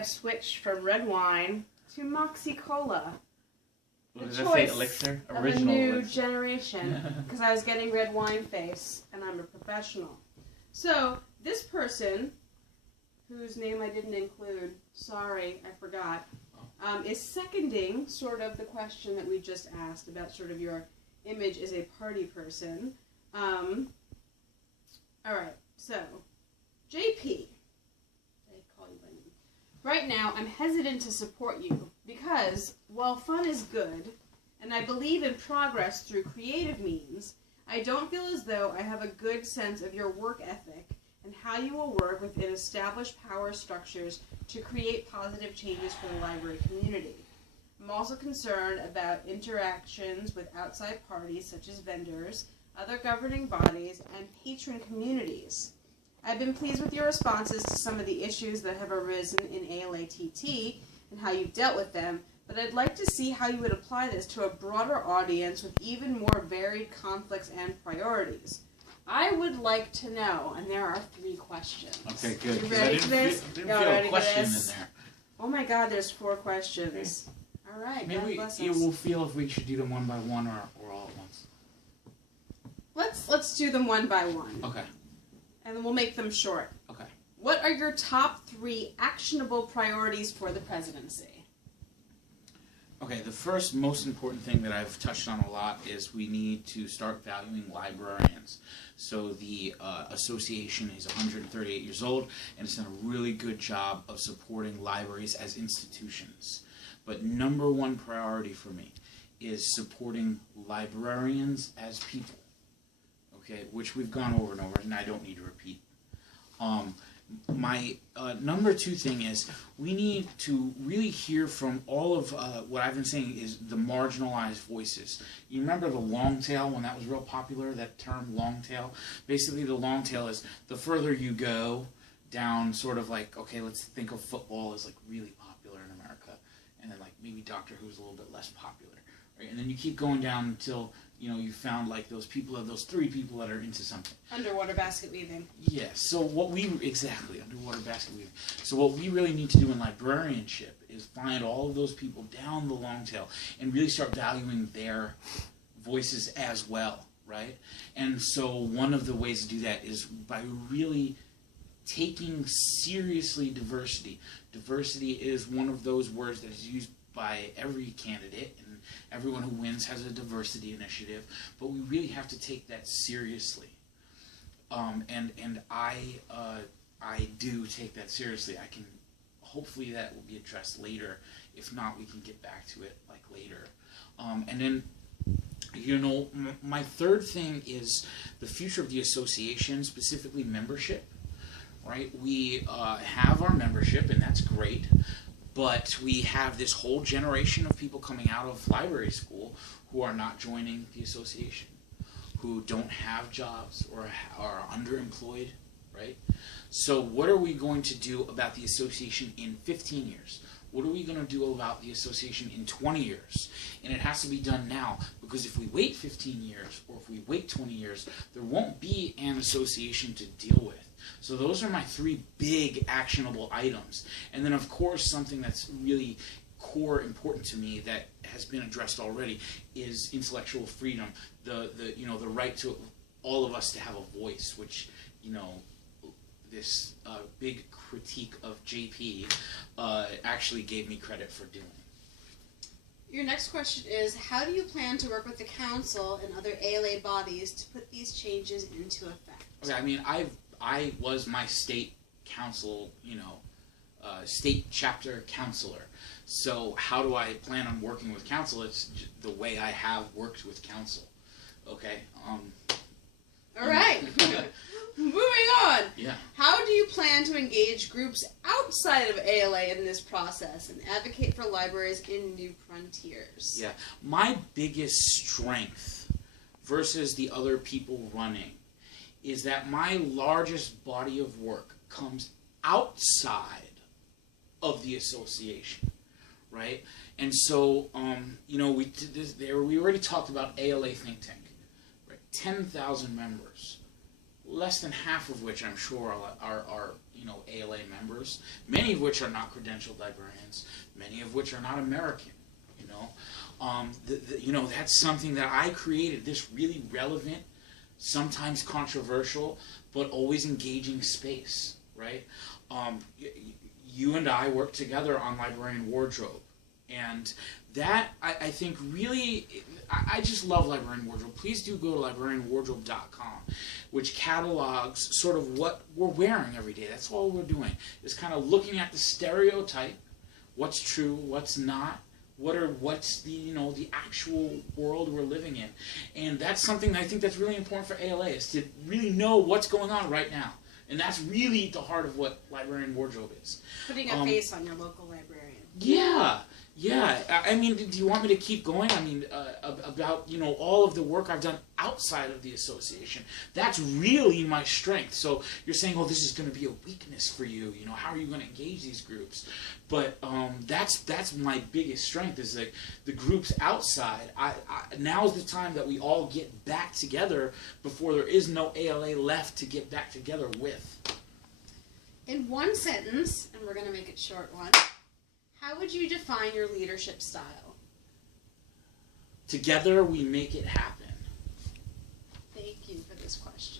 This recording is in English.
have switched from red wine to Moxie Cola. What does it say? Elixir? Original of a new elixir. generation. Because I was getting red wine face, and I'm a professional. So, this person, whose name I didn't include, sorry, I forgot, is seconding sort of the question that we just asked about sort of your image as a party person. Alright, so, JP. Right now, I'm hesitant to support you because, while fun is good, and I believe in progress through creative means, I don't feel as though I have a good sense of your work ethic and how you will work within established power structures to create positive changes for the library community. I'm also concerned about interactions with outside parties such as vendors, other governing bodies, and patron communities. I've been pleased with your responses to some of the issues that have arisen in ALATT and how you've dealt with them, but I'd like to see how you would apply this to a broader audience with even more varied conflicts and priorities. I would like to know, and there are 3 questions. Okay, good. You ready for this? Didn't feel a question in there. Oh my God, there's 4 questions. Okay. All right, maybe you will feel if we should do them one by one or all at once. Let's do them one by one. Okay. And then we'll make them short. Okay. What are your top 3 actionable priorities for the presidency? Okay, the first most important thing that I've touched on a lot is we need to start valuing librarians. So the association is 138 years old, and it's done a really good job of supporting libraries as institutions. But number 1 priority for me is supporting librarians as people. Okay, which we've gone over and over, and I don't need to repeat. My number 2 thing is we need to really hear from all of what I've been saying is the marginalized voices. You remember the long tail when that was real popular, that term long tail? Basically the long tail is the further you go down sort of like, okay, let's think of football as like really popular in America, and then like maybe Doctor Who's a little bit less popular, right? And then you keep going down until you found like those 3 people that are into something. Underwater basket weaving. Yeah, so underwater basket weaving. So what we really need to do in librarianship is find all of those people down the long tail and really start valuing their voices as well, right? And so one of the ways to do that is by really taking seriously diversity. Diversity is one of those words that is used by every candidate, and everyone who wins has a diversity initiative, but we really have to take that seriously. And I do take that seriously. Hopefully that will be addressed later. If not, we can get back to it like later. And then, my third thing is the future of the association, specifically membership, right? We have our membership, and that's great. But we have this whole generation of people coming out of library school who are not joining the association, who don't have jobs or are underemployed, right? So what are we going to do about the association in 15 years? What are we going to do about the association in 20 years? And it has to be done now, because if we wait 15 years or if we wait 20 years, there won't be an association to deal with. So those are my 3 big actionable items. And then, of course, something that's really core important to me that has been addressed already is intellectual freedom, the right to all of us to have a voice, which, this big critique of JP actually gave me credit for doing. Your next question is, how do you plan to work with the council and other ALA bodies to put these changes into effect? Okay, I mean, I was my state council, state chapter counselor. So how do I plan on working with council? It's the way I have worked with council. Okay. All right. Moving on. Yeah. How do you plan to engage groups outside of ALA in this process and advocate for libraries in new frontiers? Yeah. My biggest strength versus the other people running is that my largest body of work comes outside of the association, right? And so, we did this there. We already talked about ALA Think Tank, right? 10,000 members. less than half of which I'm sure are ALA members, many of which are not credentialed librarians, many of which are not American. That's something that I created, this really relevant, sometimes controversial, but always engaging space, right? You and I worked together on Librarian Wardrobe, and that, I think, really, I just love Librarian Wardrobe. Please do go to librarianwardrobe.com, which catalogs sort of what we're wearing every day. That's all we're doing, is kind of looking at the stereotype, what's true, what's not, what's the actual world we're living in. And that's something that I think that's really important for ALA, is to really know what's going on right now. And that's really the heart of what Librarian Wardrobe is. Putting a face on your local librarian. Yeah. I mean, do you want me to keep going? I mean, about all of the work I've done outside of the association. That's really my strength. So you're saying, oh, this is going to be a weakness for you. How are you going to engage these groups? But that's my biggest strength, is like the groups outside. Now's the time that we all get back together before there is no ALA left to get back together with. In one sentence, and we're going to make it short one, how would you define your leadership style? Together we make it happen. Thank you for this question.